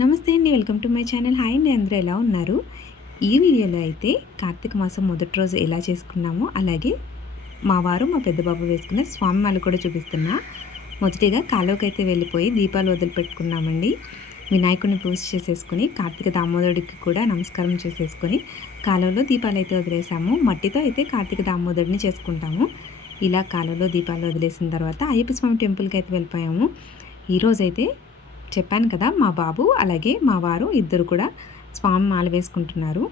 నమస్తే అండి welcome to my channel. Hi అండి అందరూ ఎలా ఉన్నారు? ఈ వీడియోలో అయితే కార్తీక మాసం మొదటి రోజు ఎలా చేసుకున్నామో అలాగే మా వారు మా పెద్ద బాబు వేసుకున్న స్వామి మాల కూడా చూపిస్తున్నా. మొదటిగా కాలువకి అయితే వెళ్ళిపోయి దీపాలు వదిలిపెట్టుకున్నామండి. వినాయకుడిని పూజ చేసేసుకుని కార్తీక దామోదరుడికి కూడా నమస్కారం చేసేసుకొని కాలువలో దీపాలు అయితే వదిలేసాము. మట్టితో అయితే కార్తీక దామోదరుడిని చేసుకుంటాము. ఇలా కాలువలో దీపాలు వదిలేసిన తర్వాత అయ్యప్ప స్వామి టెంపుల్కి అయితే వెళ్ళిపోయాము. ఈరోజైతే చెప్పాను కదా మా బాబు అలాగే మా వారు ఇద్దరు కూడా స్వామి మాల వేసుకుంటున్నారు.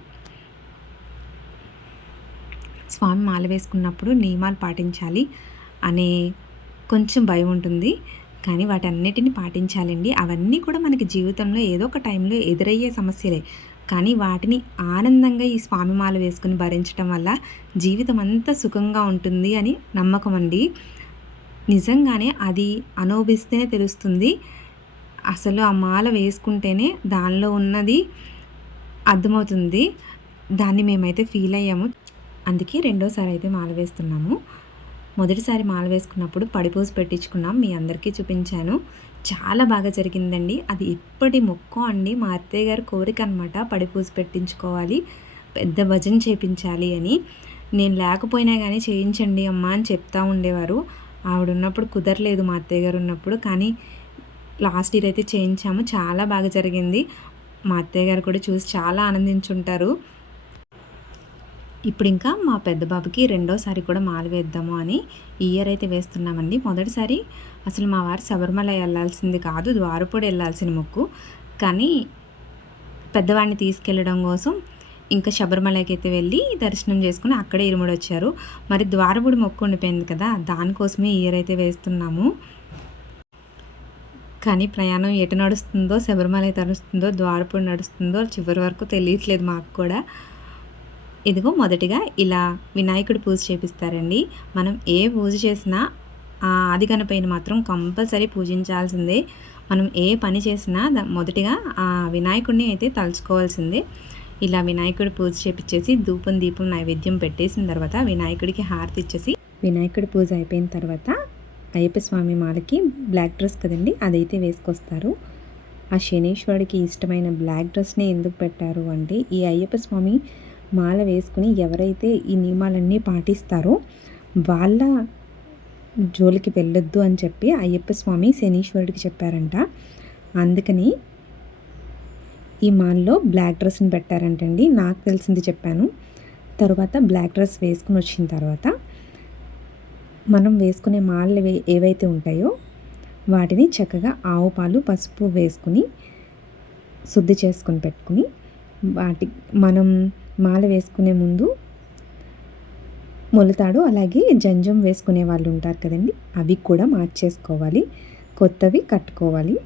స్వామి మాల వేసుకున్నప్పుడు నియమాలు పాటించాలి అనే కొంచెం భయం ఉంటుంది. కానీ వాటన్నిటిని పాటించాలండి. అవన్నీ కూడా మనకి జీవితంలో ఏదో ఒక టైంలో ఎదురయ్యే సమస్యలే. కానీ వాటిని ఆనందంగా ఈ స్వామి మాల వేసుకుని భరించడం వల్ల జీవితం అంతా సుఖంగా ఉంటుంది అని నమ్మకం అండి. నిజంగానే అది అనుభవిస్తేనే తెలుస్తుంది. అసలు ఆ మాల వేసుకుంటేనే దానిలో ఉన్నది అర్థమవుతుంది. దాన్ని మేమైతే ఫీల్ అయ్యాము. అందుకే రెండోసారి అయితే మాల వేస్తున్నాము. మొదటిసారి మాల వేసుకున్నప్పుడు పడిపోసి పెట్టించుకున్నాం. మీ అందరికీ చూపించాను. చాలా బాగా జరిగిందండి. అది ఇప్పటి మొక్క అండి మా అత్తయ్య గారి కోరిక అనమాట పడిపూసి పెట్టించుకోవాలి. పెద్ద భజన చేయించాలి అని. నేను లేకపోయినా కానీ చేయించండి అమ్మ అని చెప్తా ఉండేవారు. ఆవిడ ఉన్నప్పుడు కుదరలేదు మా అత్తయ్య గారు ఉన్నప్పుడు. కానీ లాస్ట్ ఇయర్ అయితే చేయించాము. చాలా బాగా జరిగింది. మా అత్తయ్య గారు కూడా చూసి చాలా ఆనందించుంటారు. ఇప్పుడు ఇంకా మా పెద్ద బాబుకి రెండోసారి కూడా మాల వేద్దాము అని ఇయర్ అయితే వేస్తున్నామండి. మొదటిసారి అసలు మా వారు శబరిమల వెళ్ళాల్సింది కాదు ద్వారపూడి వెళ్ళాల్సిన మొక్కు. కానీ పెద్దవాడిని తీసుకెళ్ళడం కోసం ఇంకా శబరిమలకి అయితే వెళ్ళి దర్శనం చేసుకుని అక్కడే ఇరుముడు వచ్చారు మరి ద్వారపుడి మొక్కు ఉండిపోయింది కదా దానికోసమే ఇయర్ అయితే వేస్తున్నాము. కానీ ప్రయాణం ఎటు నడుస్తుందో శబరిమల నడుస్తుందో ద్వారపూడి నడుస్తుందో చివరి వరకు తెలియట్లేదు మాకు కూడా. ఇదిగో మొదటిగా ఇలా వినాయకుడి పూజ చేపిస్తారండి. మనం ఏ పూజ చేసినా ఆ ఆది గణపైన మాత్రం కంపల్సరీ పూజించాల్సిందే. మనం ఏ పని చేసినా మొదటిగా ఆ వినాయకుడిని అయితే తలుచుకోవాల్సిందే. ఇలా వినాయకుడి పూజ చేపించేసి ధూపం దీపం నైవేద్యం పెట్టేసిన తర్వాత వినాయకుడికి హారతి ఇచ్చేసి వినాయకుడి పూజ అయిపోయిన తర్వాత అయ్యప్ప స్వామి మాలకి బ్లాక్ డ్రెస్ కదండి అదైతే వేసుకొస్తారు. ఆ శనీశ్వరుడికి ఇష్టమైన బ్లాక్ డ్రెస్ని ఎందుకు పెట్టారు అంటే ఈ అయ్యప్ప స్వామి మాల వేసుకుని ఎవరైతే ఈ నియమాలన్నీ పాటిస్తారో వాళ్ళ జోలికి వెళ్ళొద్దు అని చెప్పి అయ్యప్ప స్వామి శనీశ్వరుడికి చెప్పారంట. అందుకని ఈ మాల్లో బ్లాక్ డ్రెస్ని పెట్టారంటండి. నాకు తెలిసింది చెప్పాను. తర్వాత బ్లాక్ డ్రెస్ వేసుకుని వచ్చిన తర్వాత మనం వేసుకునే మాలలు ఏవైతే ఉంటాయో వాటిని చక్కగా ఆవు పాలు పసుపు వేసుకుని శుద్ధి చేసుకొని పెట్టుకుని వాటి మనం మాల వేసుకునే ముందు మొలతాడు అలాగే జంజం వేసుకునే వాళ్ళు ఉంటారు కదండి. అవి కూడా మార్చేసుకోవాలి. కొత్తవి కట్టుకోవాలి.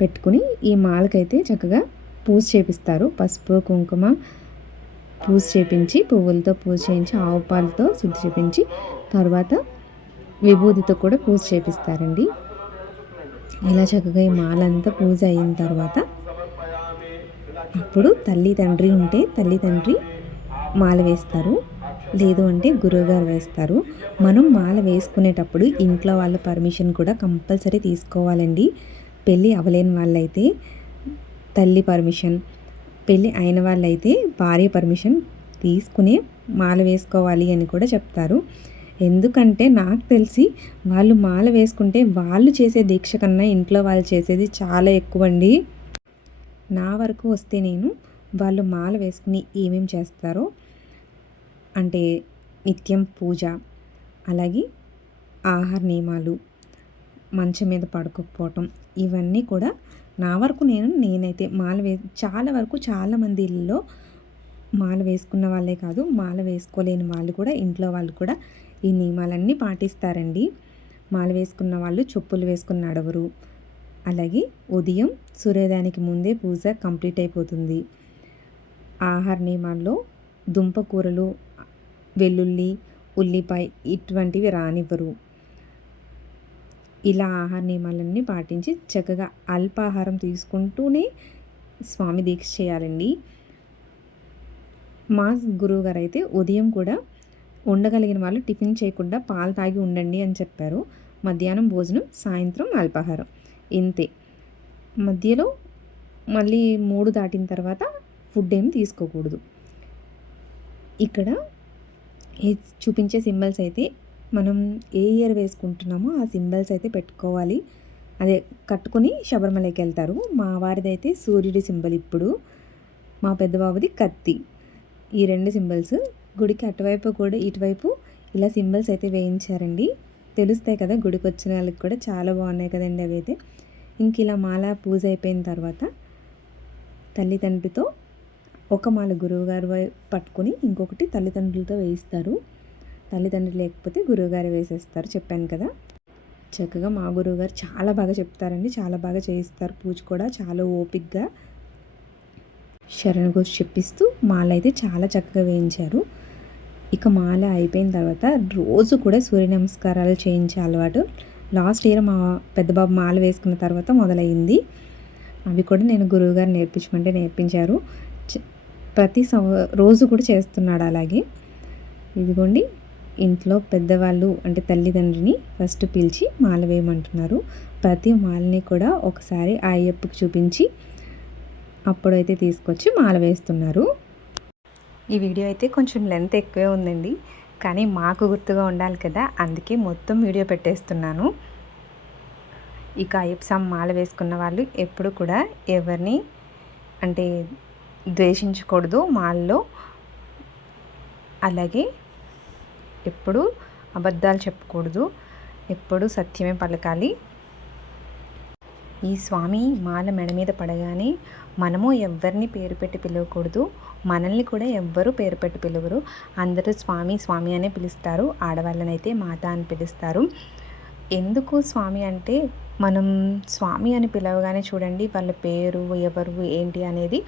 పెట్టుకుని ఈ మాలకైతే చక్కగా పూజ చేపిస్తారు. పసుపు కుంకుమ పూజ చేపించి పువ్వులతో పూజ చేయించి ఆవు పాలతో శుద్ధి చేపించి తర్వాత విభూతితో కూడా పూజ చేపిస్తారండి. ఇలా చక్కగా ఈ మాలంతా పూజ అయిన తర్వాత అప్పుడు తల్లి తండ్రి ఉంటే తల్లి తండ్రి మాల వేస్తారు. లేదు అంటే గురువుగారు వేస్తారు. మనం మాల వేసుకునేటప్పుడు ఇంట్లో వాళ్ళ పర్మిషన్ కూడా కంపల్సరీ తీసుకోవాలండి. పెళ్ళి అవలేని వాళ్ళైతే తల్లి పర్మిషన్ పెళ్ళి అయిన వాళ్ళైతే భార్య పర్మిషన్ తీసుకునే మాల వేసుకోవాలి అని కూడా చెప్తారు. ఎందుకంటే నాకు తెలిసి వాళ్ళు మాల వేసుకుంటే వాళ్ళు చేసే దీక్ష కన్నా ఇంట్లో వాళ్ళు చేసేది చాలా ఎక్కువ అండి నా వరకు వస్తే నేను వాళ్ళు మాల వేసుకుని ఏమేమి చేస్తారో అంటే నిత్యం పూజ అలాగే ఆహార నియమాలు మంచం మీద పడుకోకపోవటం ఇవన్నీ కూడా నా వరకు నేను నేనైతే మాల వే చాలా వరకు చాలామంది ఇళ్ళలో మాల వేసుకున్న వాళ్ళే కాదు మాల వేసుకోలేని వాళ్ళు కూడా ఇంట్లో వాళ్ళు కూడా ఈ నియమాలన్నీ పాటిస్తారండి. మాల వేసుకున్న వాళ్ళు చెప్పులు వేసుకుని నడవరు. అలాగే ఉదయం సూర్యోదయానికి ముందే పూజ కంప్లీట్ అయిపోతుంది. ఆహార నియమాల్లో దుంప కూరలు వెల్లుల్లి ఉల్లిపాయ ఇటువంటివి రానివ్వరు. ఇలా ఆహార నియమాలన్నీ పాటించి చక్కగా అల్పాహారం తీసుకుంటూనే స్వామి దీక్ష చేయాలండి. మా గురువుగారు అయితే ఉదయం కూడా ఉండగలిగిన వాళ్ళు టిఫిన్ చేయకుండా పాలు తాగి ఉండండి అని చెప్పారు. మధ్యాహ్నం భోజనం సాయంత్రం అల్పాహారం. ఇంతే. మధ్యలో మళ్ళీ మూడు దాటిన తర్వాత ఫుడ్ ఏమి తీసుకోకూడదు. ఇక్కడ చూపించే సింబల్స్ అయితే మనం ఏ ఇయర్ వేసుకుంటున్నామో ఆ సింబల్స్ అయితే పెట్టుకోవాలి. అదే కట్టుకొని శబరిమలకి వెళ్తారు. మా వారిదైతే సూర్యుడి సింబల్ ఇప్పుడు మా పెద్దబాబుది కత్తి. ఈ రెండు సింబల్స్ గుడికి అటువైపు కూడా ఇటువైపు ఇలా సింబల్స్ అయితే వేయించారండి. తెలుస్తాయి కదా గుడికి వచ్చిన వాళ్ళకి కూడా చాలా బాగున్నాయి కదండి అవి అయితే ఇంక ఇలా మాల పూజ అయిపోయిన తర్వాత తల్లిదండ్రితో ఒక మాల గురువుగారు వై- పట్టుకొని ఇంకొకటి తల్లిదండ్రులతో వేయిస్తారు. తల్లిదండ్రులు లేకపోతే గురువుగారు వేసేస్తారు చెప్పాను కదా. చక్కగా మా గురువుగారు చాలా బాగా చెప్తారండి. చాలా బాగా చేయిస్తారు. పూజ కూడా చాలా ఓపిక్గా శరణ గురించి చెప్పిస్తూ మాలైతే చాలా చక్కగా వేయించారు. ఇక మాల అయిపోయిన తర్వాత రోజు కూడా సూర్య నమస్కారాలు చేయించే అలవాటు. లాస్ట్ ఇయర్ మా పెద్దబాబు మాల వేసుకున్న తర్వాత మొదలైంది అవి కూడా నేను గురువుగారు నేర్పించమంటే నేర్పించారు. ప్రతి సంవ రోజు కూడా చేస్తున్నాడు అలాగే. ఇదిగోండి ఇంట్లో పెద్దవాళ్ళు అంటే తల్లిదండ్రిని ఫస్ట్ పిలిచి మాల వేయమంటున్నారు. ప్రతి మాలని కూడా ఒకసారి ఆ అయ్యప్పకి చూపించి అప్పుడైతే తీసుకొచ్చి మాల వేస్తున్నారు. ఈ వీడియో అయితే కొంచెం లెంత్ ఎక్కువే ఉందండి. కానీ మాకు గుర్తుగా ఉండాలి కదా అందుకే మొత్తం వీడియో పెట్టేస్తున్నాను. ఇక అయ్యప్ప మాల వేసుకున్న వాళ్ళు ఎప్పుడు కూడా ఎవరిని అంటే ద్వేషించకూడదు మాలలో. అలాగే ఎప్పుడు అబద్ధాలు చెప్పకూడదు ఎప్పుడు సత్యమే పలకాలి. ఈ స్వామి మాల మెడ మీద పడగానే మనము ఎవరిని పేరు పెట్టి పిలవకూడదు మనల్ని కూడా ఎవ్వరు పేరు పెట్టి పిలవరు. అందరూ స్వామి స్వామి అనే పిలుస్తారు. ఆడవాళ్ళనైతే మాత అని పిలుస్తారు. ఎందుకు స్వామి అంటే మనం స్వామి అని పిలవగానే చూడండి వాళ్ళ పేరు ఎవరు ఏంటి అనేది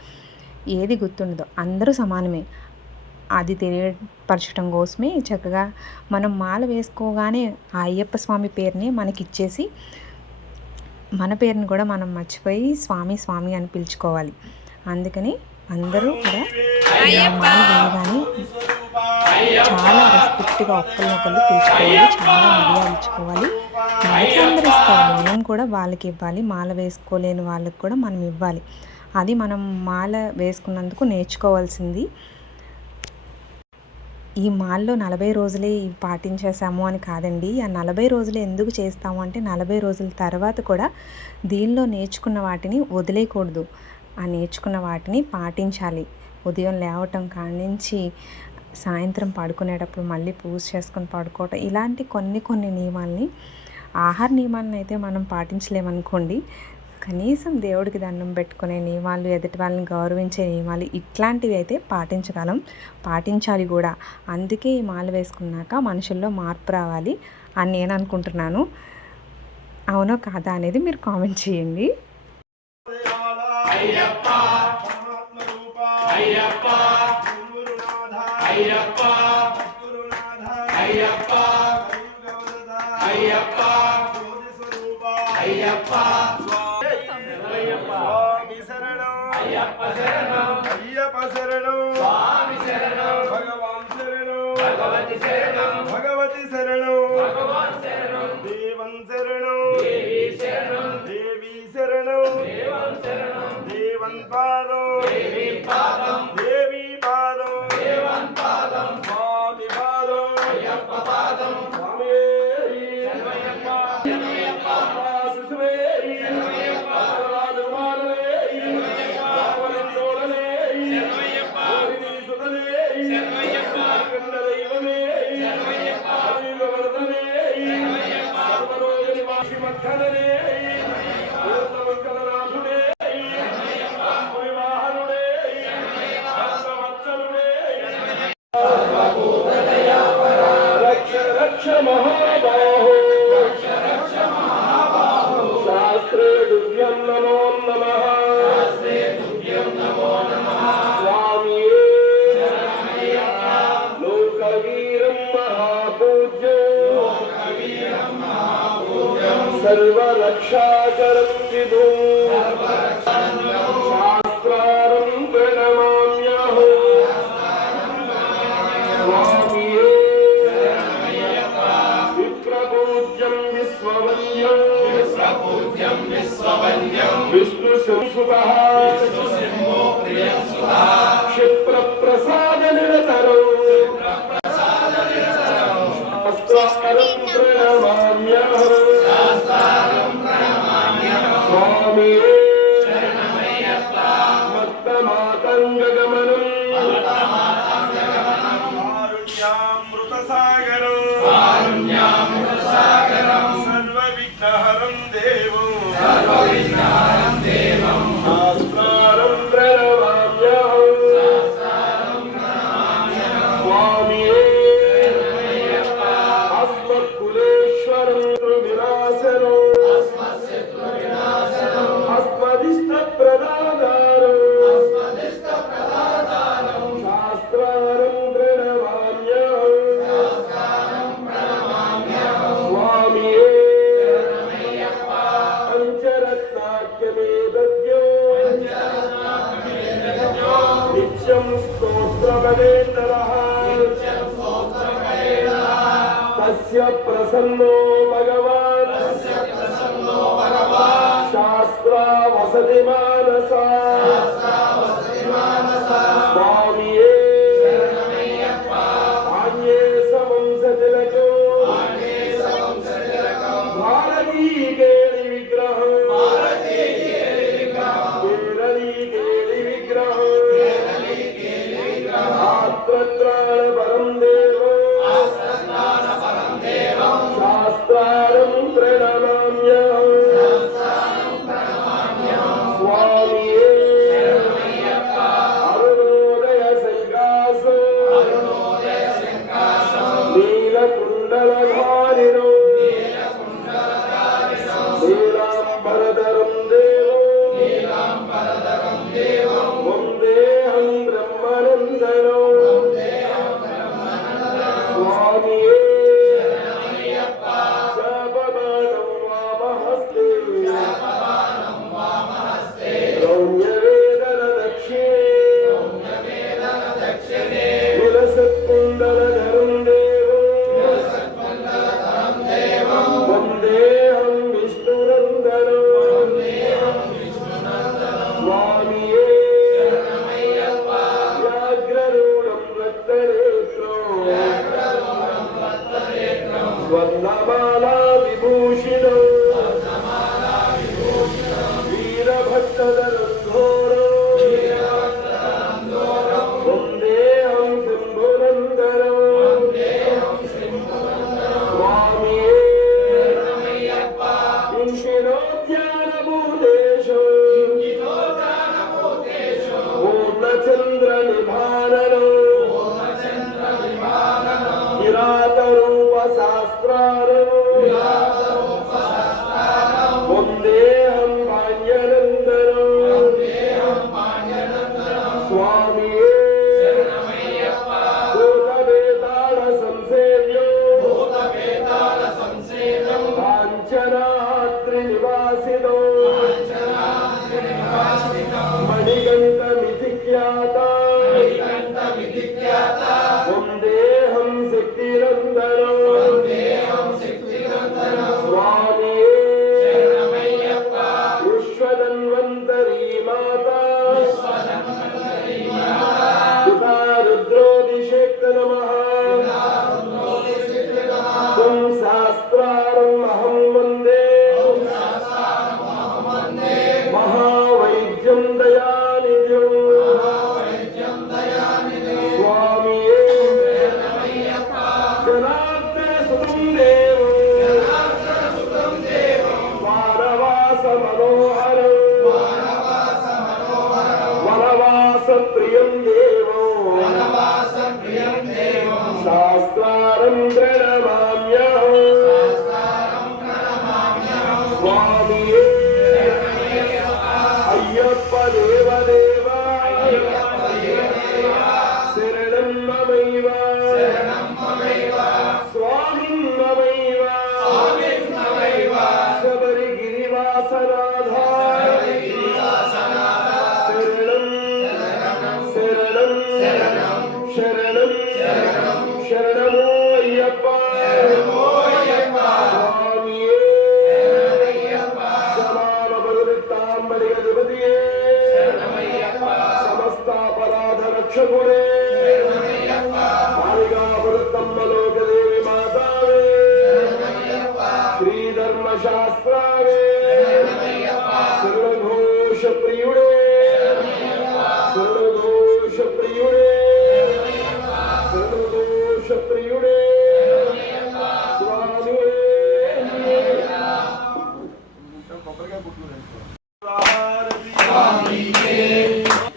ఏది గుర్తుండదు. అందరూ సమానమే. అది తెలియపరచడం కోసమే చక్కగా మనం మాల వేసుకోగానే ఆ అయ్యప్ప స్వామి పేరుని మనకి ఇచ్చేసి మన పేరుని కూడా మనం మర్చిపోయి స్వామి స్వామి అని పిలుచుకోవాలి. అందుకని అందరూ కూడా ఇలా చాలా రెస్పెక్ట్గా ఒకరినొకరు పిలుచుకోవాలి చాలా మర్యాద ఇచ్చుకోవాలి. మనకి అందరూ ఇస్తారు మనం కూడా వాళ్ళకి ఇవ్వాలి మాల వేసుకోలేని వాళ్ళకి కూడా మనం ఇవ్వాలి. అది మనం మాల వేసుకున్నందుకు నేర్చుకోవాల్సింది. ఈ మాల్లో నలభై రోజులే పాటించేసాము అని కాదండి. ఆ నలభై రోజులు ఎందుకు చేస్తాము అంటే నలభై రోజుల తర్వాత కూడా దీనిలో నేర్చుకున్న వాటిని వదిలేయకూడదు. ఆ నేర్చుకున్న వాటిని పాటించాలి. ఉదయం లేవటం కానించి నుంచి సాయంత్రం పడుకునేటప్పుడు మళ్ళీ పూజ చేసుకొని పడుకోవటం ఇలాంటి కొన్ని కొన్ని నియమాల్ని ఆహార నియమాలను అయితే మనం పాటించలేమనుకోండి. కనీసం దేవుడికి దండం పెట్టుకునే నియమాలు ఎదుటి వాళ్ళని గౌరవించే నియమాలు ఇట్లాంటివి అయితే పాటించగలం పాటించాలి కూడా. అందుకే ఈ మాల వేసుకున్నాక మనుషుల్లో మార్పు రావాలి అని నేను అనుకుంటున్నాను. అవునో కాదా అనేది మీరు కామెంట్ చేయండి. అయ్యప్ప. గురునాథ. అయ్యప్ప. గురునాథ. అయ్యప్ప. అయ్యప్ప. స్వరూప అయ్యప్ప. స్వామి శరణం. అయ్యప్ప శరణం. విష్ణు సుభా स्तोत्रवेदनः तस्य प्रसन्नो भगवान् शास्त्रा वसति मानसा one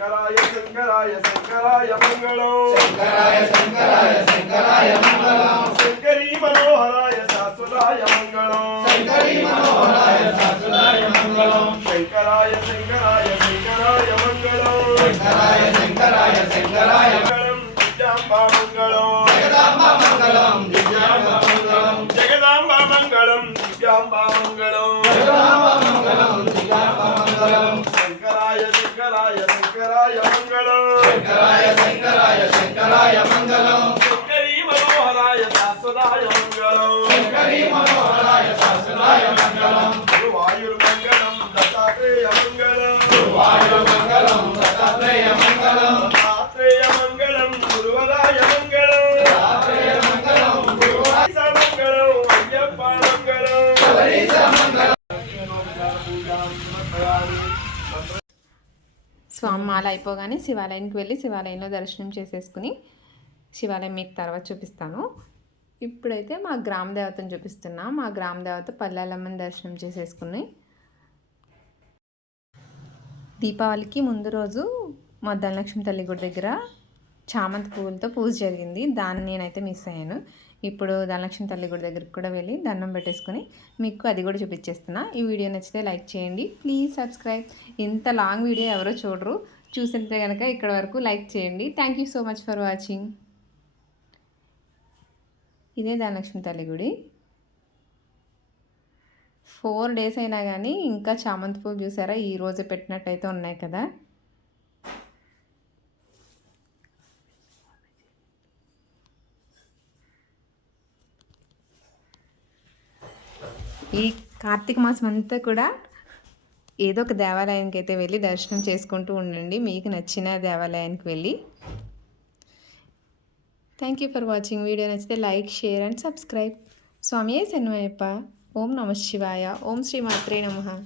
శంకరాయ శంకరాయ శంకరాయ మంగళం. శంకరాయ శంకరాయ శంకరాయ మంగళం. శంకరీ మనోహరాయ శాశ్వతాయ మంగళం. శంకరీ మనోహరాయ శాశ్వతాయ మంగళం. శంకరాయ శంకరాయ శంకరాయ మంగళం. శంకరాయ శంకరాయ శంకరాయ మంగళం. దివ్యాంబా మంగళం. జగదాంబా మంగళం. దివ్యాంబా మంగళం. జగదాంబా మంగళం. దివ్యాంబా మంగళం. శంకరాయ శంకరాయ శంకరాయ శంకరాయ మంగళం. శంకరాయ శంకరాయ శంకరాయ మంగళం. శంకరీ మనోహరాయ శాశ్వతాయ మంగళం. శంకరీ మనోహరాయ శాశ్వతాయ మంగళం. గురువాయుర్మంగళం దత్తాత్రేయ మంగళం. వాయు మంగళం దత్తాత్రేయ మంగళం. దత్తాత్రేయ మంగళం గురువరాయ మంగళం. దత్తాత్రేయ మంగళం ఈశ మంగళం అయ్యప్ప మంగళం శబరీశ మంగళం పూజాం సమర్పయామి స్వామి మాల అయిపోగానే శివాలయానికి వెళ్ళి శివాలయంలో దర్శనం చేసేసుకుని శివాలయం మీకు తర్వాత చూపిస్తాను. ఇప్పుడైతే మా గ్రామ దేవతను చూపిస్తున్నా. మా గ్రామ దేవత పల్లెలమ్మని దర్శనం చేసేసుకుని దీపావళికి ముందు రోజు మా ధనలక్ష్మి తల్లి గుడి దగ్గర చామంతి పువ్వులతో పూజ జరిగింది. దాన్ని నేనైతే మిస్ అయ్యాను. ఇప్పుడు ధనలక్ష్మి తల్లి గుడి దగ్గరికి కూడా వెళ్ళి దండం పెట్టేసుకుని మీకు అది కూడా చూపించేస్తున్నా. ఈ వీడియో నచ్చితే లైక్ చేయండి. Please subscribe. ఇంత లాంగ్ వీడియో ఎవరో చూడరు. చూసింటే కనుక ఇక్కడ వరకు లైక్ చేయండి. Thank you so much for watching ఇదే ధనలక్ష్మి తల్లి గుడి. ఫోర్ డేస్ అయినా కానీ ఇంకా చామంతి పూలు చూసారా? ఈ పెట్టినట్టయితే ఉన్నాయి కదా. ఈ కార్తీక మాసం అంతా కూడా ఏదో ఒక దేవాలయానికి అయితే వెళ్ళి దర్శనం చేసుకుంటూ ఉండండి. మీకు నచ్చిన దేవాలయానికి వెళ్ళి. Thank you for watching video నచ్చితే లైక్ షేర్ అండ్ సబ్స్క్రైబ్. స్వామి శన్వయప్ప. ఓం నమ శివాయ. ఓం శ్రీ మాత్రే నమ.